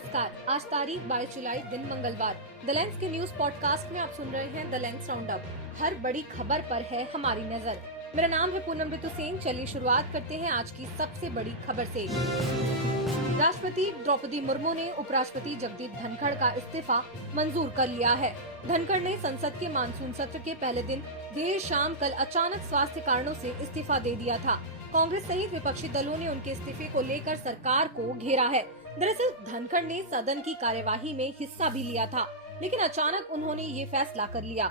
नमस्कार। आज तारीख 22 जुलाई, दिन मंगलवार। द लेंस के न्यूज पॉडकास्ट में आप सुन रहे हैं द लेंस राउंड अप। हर बड़ी खबर पर है हमारी नजर। मेरा नाम है पूनम ऋतु सेन। चलिए शुरुआत करते हैं आज की सबसे बड़ी खबर से। राष्ट्रपति द्रौपदी मुर्मू ने उपराष्ट्रपति जगदीप धनखड़ का इस्तीफा मंजूर कर लिया है। धनखड़ ने संसद के मानसून सत्र के पहले दिन देर शाम कल अचानक स्वास्थ्य कारणों से इस्तीफा दे दिया था। कांग्रेस सहित विपक्षी दलों ने उनके इस्तीफे को लेकर सरकार को घेरा है। दरअसल धनखड़ ने सदन की कार्यवाही में हिस्सा भी लिया था, लेकिन अचानक उन्होंने ये फैसला कर लिया।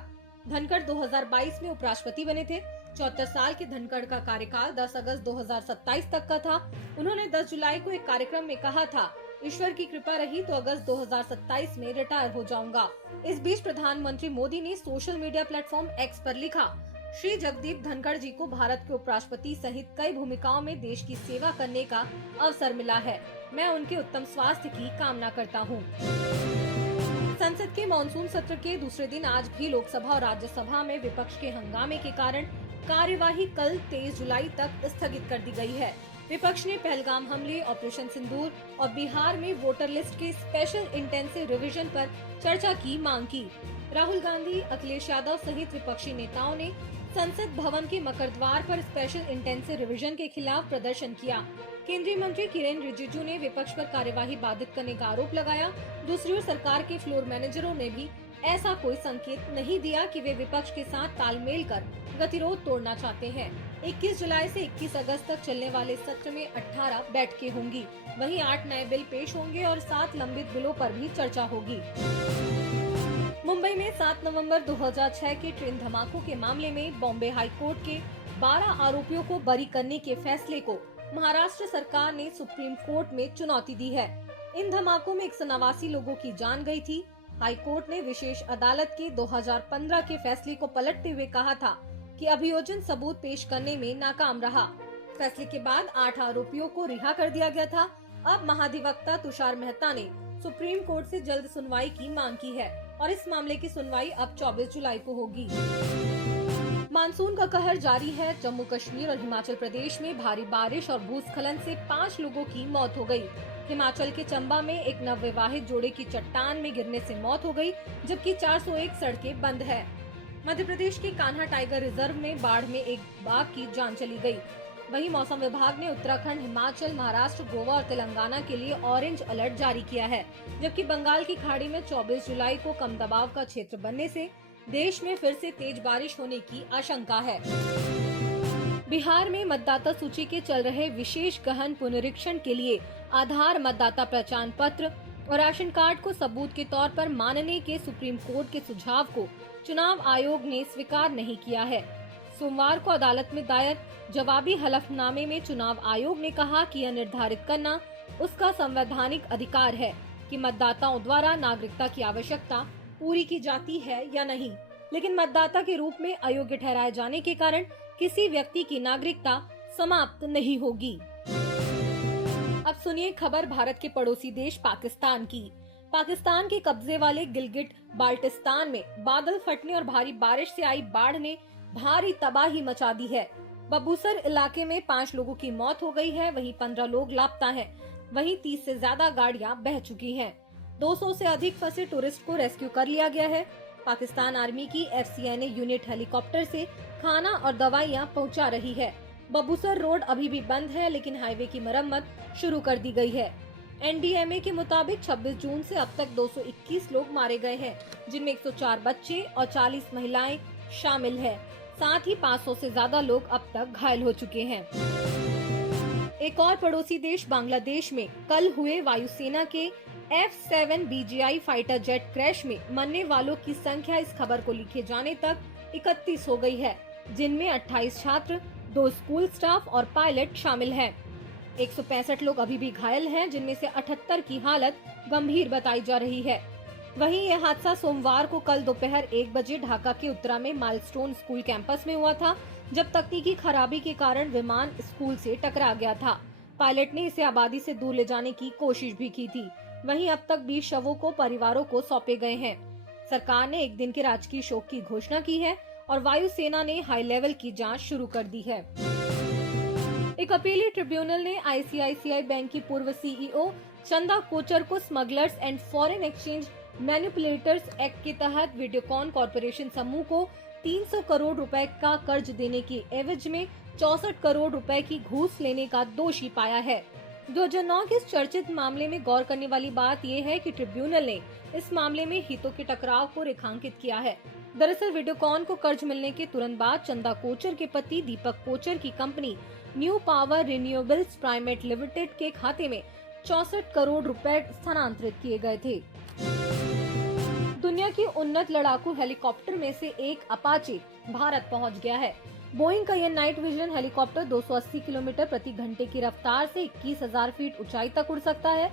धनखड़ 2022 में उपराष्ट्रपति बने थे। 74 साल के धनखड़ का कार्यकाल 10 अगस्त 2027 तक का था। उन्होंने 10 जुलाई को एक कार्यक्रम में कहा था, ईश्वर की कृपा रही तो अगस्त 2027 में रिटायर हो जाऊंगा। इस बीच प्रधानमंत्री मोदी ने सोशल मीडिया प्लेटफॉर्म एक्स पर लिखा, श्री जगदीप धनखड़ जी को भारत के उपराष्ट्रपति सहित कई भूमिकाओं में देश की सेवा करने का अवसर मिला है। मैं उनके उत्तम स्वास्थ्य की कामना करता हूँ। संसद के मानसून सत्र के दूसरे दिन आज भी लोकसभा और राज्यसभा में विपक्ष के हंगामे के कारण कार्यवाही कल 23 जुलाई तक स्थगित कर दी गई है। विपक्ष ने पहलगाम हमले, ऑपरेशन सिंदूर और बिहार में वोटर लिस्ट के स्पेशल इंटेंसिव रिवीजन पर चर्चा की मांग की। राहुल गांधी, अखिलेश यादव सहित विपक्षी नेताओं ने संसद भवन के मकर द्वार पर स्पेशल इंटेंसिव रिवीजन के खिलाफ प्रदर्शन किया। केंद्रीय मंत्री किरेन रिजिजू ने विपक्ष पर कार्यवाही बाधित करने का आरोप लगाया। दूसरी ओर सरकार के फ्लोर मैनेजरों ने भी ऐसा कोई संकेत नहीं दिया कि वे विपक्ष के साथ तालमेल कर गतिरोध तोड़ना चाहते हैं। 21 जुलाई से 21 अगस्त तक चलने वाले सत्र में 18 बैठकें होंगी। वहीं 8 नए बिल पेश होंगे और 7 लंबित बिलों पर भी चर्चा होगी। मुंबई में 7 नवंबर 2006 के ट्रेन धमाकों के मामले में बॉम्बे हाई कोर्ट के 12 आरोपियों को बरी करने के फैसले को महाराष्ट्र सरकार ने सुप्रीम कोर्ट में चुनौती दी है। इन धमाकों में 189 लोगों की जान गई थी। हाई कोर्ट ने विशेष अदालत के 2015 के फैसले को पलटते हुए कहा था कि अभियोजन सबूत पेश करने में नाकाम रहा। फैसले के बाद 8 आरोपियों को रिहा कर दिया गया था। अब महाधिवक्ता तुषार मेहता ने सुप्रीम कोर्ट से जल्द सुनवाई की मांग की है और इस मामले की सुनवाई अब 24 जुलाई को होगी। मानसून का कहर जारी है। जम्मू कश्मीर और हिमाचल प्रदेश में भारी बारिश और भूस्खलन से 5 लोगों की मौत हो गई। हिमाचल के चंबा में एक नवविवाहित जोड़े की चट्टान में गिरने से मौत हो गई, जबकि 401 सड़कें बंद है। मध्य प्रदेश के कान्हा टाइगर रिजर्व में बाढ़ में एक बाघ की जान चली गई। वहीं मौसम विभाग ने उत्तराखंड, हिमाचल, महाराष्ट्र, गोवा और तेलंगाना के लिए ऑरेंज अलर्ट जारी किया है, जबकि बंगाल की खाड़ी में 24 जुलाई को कम दबाव का क्षेत्र बनने से देश में फिर से तेज बारिश होने की आशंका है। बिहार में मतदाता सूची के चल रहे विशेष गहन पुनरीक्षण के लिए आधार, मतदाता पहचान पत्र और राशन कार्ड को सबूत के तौर पर मानने के सुप्रीम कोर्ट के सुझाव को चुनाव आयोग ने स्वीकार नहीं किया है। सोमवार को अदालत में दायर जवाबी हलफनामे में चुनाव आयोग ने कहा कि यह निर्धारित करना उसका संवैधानिक अधिकार है कि मतदाताओं द्वारा नागरिकता की आवश्यकता पूरी की जाती है या नहीं, लेकिन मतदाता के रूप में अयोग्य ठहराए जाने के कारण किसी व्यक्ति की नागरिकता समाप्त नहीं होगी। अब सुनिए खबर भारत के पड़ोसी देश पाकिस्तान की। पाकिस्तान के कब्जे वाले गिलगिट बाल्टिस्तान में बादल फटने और भारी बारिश से आई बाढ़ ने भारी तबाही मचा दी है। बबूसर इलाके में 5 लोगों की मौत हो गई है, वहीं 15 लोग लापता हैं। वहीं 30 से ज्यादा गाड़ियां बह चुकी हैं। 200 से अधिक फंसे टूरिस्ट को रेस्क्यू कर लिया गया है। पाकिस्तान आर्मी की FCNA यूनिट हेलीकॉप्टर से खाना और दवाइयां पहुंचा रही है। बबूसर रोड अभी भी बंद है, लेकिन हाईवे की मरम्मत शुरू कर दी गई है। NDMA के मुताबिक 26 जून से अब तक 221 लोग मारे गए हैं, जिनमें 104 बच्चे और 40 महिलाएं शामिल है। साथ ही 500 से ज्यादा लोग अब तक घायल हो चुके हैं। एक और पड़ोसी देश बांग्लादेश में कल हुए वायुसेना के F-7 BGI fighter jet crash में मरने वालों की संख्या इस खबर को लिखे जाने तक 31 हो गई है, जिनमें 28 छात्र, 2 स्कूल स्टाफ और पायलट शामिल हैं। 165 लोग अभी भी घायल हैं, जिनमें से 78 की हालत गंभीर बताई जा रही है। वहीं यह हादसा सोमवार को कल दोपहर 1 बजे ढाका के उत्तरा में माइलस्टोन स्कूल कैंपस में हुआ था, जब तकनीकी खराबी के कारण विमान स्कूल से टकरा गया था। पायलट ने इसे आबादी से दूर ले जाने की कोशिश भी की थी। वहीं अब तक 20 शवों को परिवारों को सौंपे गए हैं। सरकार ने एक दिन के राजकीय शोक की घोषणा की है और वायुसेना ने हाई लेवल की जांच शुरू कर दी है। एक अपीली ट्रिब्यूनल ने ICICI बैंक की पूर्व CEO चंदा कोचर को smugglers and foreign exchange manipulators act के तहत वीडियोकॉन कॉर्पोरेशन समूह को 300 करोड़ रुपए का कर्ज देने की एवज में 64 करोड़ रुपए की घूस लेने का दोषी पाया है। 2009 के इस चर्चित मामले में गौर करने वाली बात यह है कि ट्रिब्यूनल ने इस मामले में हितों के टकराव को रेखांकित किया है। दरअसल वीडियोकॉन को कर्ज मिलने के तुरंत बाद चंदा कोचर के पति दीपक कोचर की company new power renewables private limited के खाते में 64 करोड़ रुपए स्थानांतरित किए गए थे। दुनिया की उन्नत लड़ाकू हेलीकॉप्टर में से एक अपाचे भारत पहुंच गया है। बोइंग का यह नाइट विजन हेलीकॉप्टर 280 किलोमीटर प्रति घंटे की रफ्तार से 21,000 फीट ऊंचाई तक उड़ सकता है।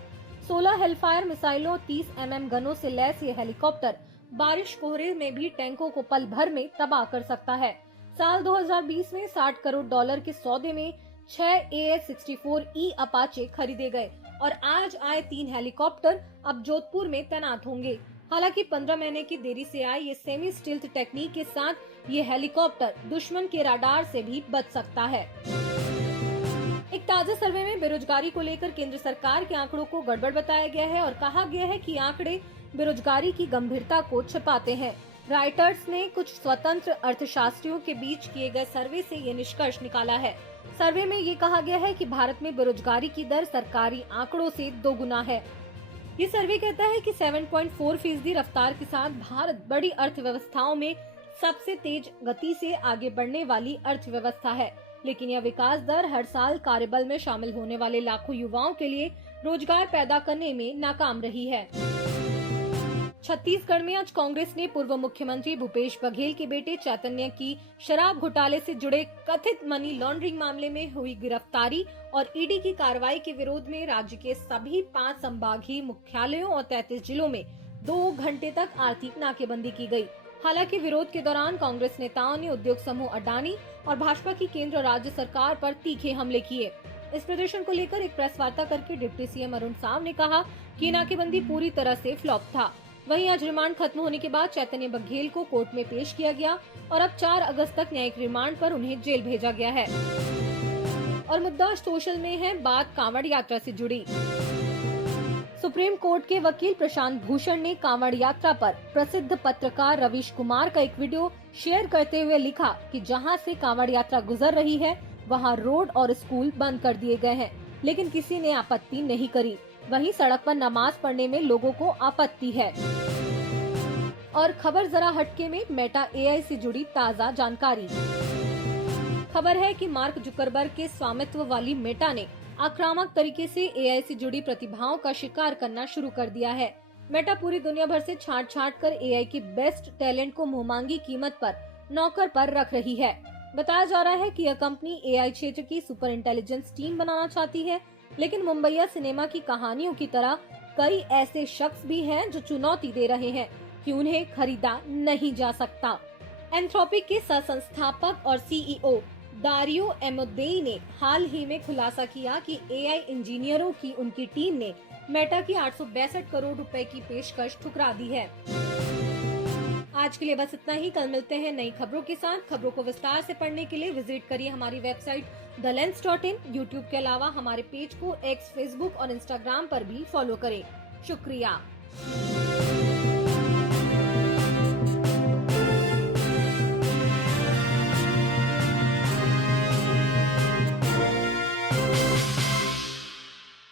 16 हेलफायर मिसाइलों 30 mm गनों से लैस ये हेलीकॉप्टर बारिश कोहरे में भी टैंकों को पल भर में तबाह कर सकता है। साल 2020 में $60 करोड़ के सौदे में 6 AH-64E अपाचे खरीदे गए और आज आए 3 हेलीकॉप्टर अब जोधपुर में तैनात होंगे। हालांकि 15 महीने की देरी से आए ये सेमी स्टिल्थ टेक्निक के साथ ये हेलीकॉप्टर दुश्मन के राडार से भी बच सकता है। एक ताजा सर्वे में बेरोजगारी को लेकर केंद्र सरकार के आंकड़ों को गड़बड़ बताया गया है और कहा गया है कि आंकड़े बेरोजगारी की गंभीरता को छिपाते हैं। राइटर्स ने कुछ स्वतंत्र अर्थशास्त्रियों के बीच किए गए सर्वे से ये निष्कर्ष निकाला है। सर्वे में ये कहा गया है कि भारत में बेरोजगारी की दर सरकारी आंकड़ों से 2 गुना है। ये सर्वे कहता है कि 7.4% रफ्तार के साथ भारत बड़ी अर्थव्यवस्थाओं में सबसे तेज गति से आगे बढ़ने वाली अर्थव्यवस्था है, लेकिन यह विकास दर हर साल कार्यबल में शामिल होने वाले लाखों युवाओं के लिए रोजगार पैदा करने में नाकाम रही है। छत्तीसगढ़ में आज कांग्रेस ने पूर्व मुख्यमंत्री भूपेश बघेल के बेटे चैतन्य की शराब घोटाले से जुड़े कथित मनी लॉन्ड्रिंग मामले में हुई गिरफ्तारी और ईडी की कार्रवाई के विरोध में राज्य के सभी 5 संभागीय मुख्यालयों और 33 जिलों में 2 घंटे तक आर्थिक नाकेबंदी की गई। हालांकि विरोध के दौरान कांग्रेस नेताओं ने उद्योग समूह अडानी और भाजपा की केंद्र राज्य सरकार पर तीखे हमले किए। इस प्रदर्शन को लेकर एक प्रेस वार्ता करके डिप्टी सीएम अरुण साव ने कहा कि नाकेबंदी पूरी तरह से फ्लॉप था। वहीं आज रिमांड खत्म होने के बाद चैतन्य बघेल को कोर्ट में पेश किया गया और अब 4 अगस्त तक न्यायिक रिमांड पर उन्हें जेल भेजा गया है। और मुद्दा सोशल में है, बात कांवड़ यात्रा से जुड़ी। सुप्रीम कोर्ट के वकील प्रशांत भूषण ने कांवड़ यात्रा पर प्रसिद्ध पत्रकार रवीश कुमार का एक वीडियो शेयर करते हुए लिखा कि जहां से कांवड़ यात्रा गुजर रही है वहां रोड और स्कूल बंद कर दिए गए हैं, लेकिन किसी ने आपत्ति नहीं करी। वहीं सड़क पर नमाज पढ़ने में लोगों को आपत्ति है। और खबर जरा हटके में मेटा AI से जुड़ी ताज़ा जानकारी। खबर है कि मार्क जुकरबर्ग के स्वामित्व वाली मेटा ने आक्रामक तरीके से AI से जुड़ी प्रतिभाओं का शिकार करना शुरू कर दिया है। मेटा पूरी दुनिया भर से छांट कर AI की बेस्ट टैलेंट को मुंहमांगी कीमत पर नौकर पर रख रही है। बताया जा रहा है कि यह कंपनी AI क्षेत्र की सुपर इंटेलिजेंस टीम बनाना चाहती है, लेकिन मुंबईया सिनेमा की कहानियों की तरह कई ऐसे शख्स भी हैं जो चुनौती दे रहे हैं कि उन्हें खरीदा नहीं जा सकता। एंथ्रोपिक के सह-संस्थापक और CEO दारियो एमोदेई ने हाल ही में खुलासा किया कि AI इंजीनियरों की उनकी टीम ने मेटा की 862 करोड़ रुपए की पेशकश ठुकरा दी है। आज के लिए बस इतना ही। कल मिलते हैं नई खबरों के साथ। खबरों को विस्तार से पढ़ने के लिए विजिट करिए हमारी वेबसाइट thelens.in। यूट्यूब के अलावा हमारे पेज को X, Facebook और Instagram पर भी फॉलो करें। शुक्रिया।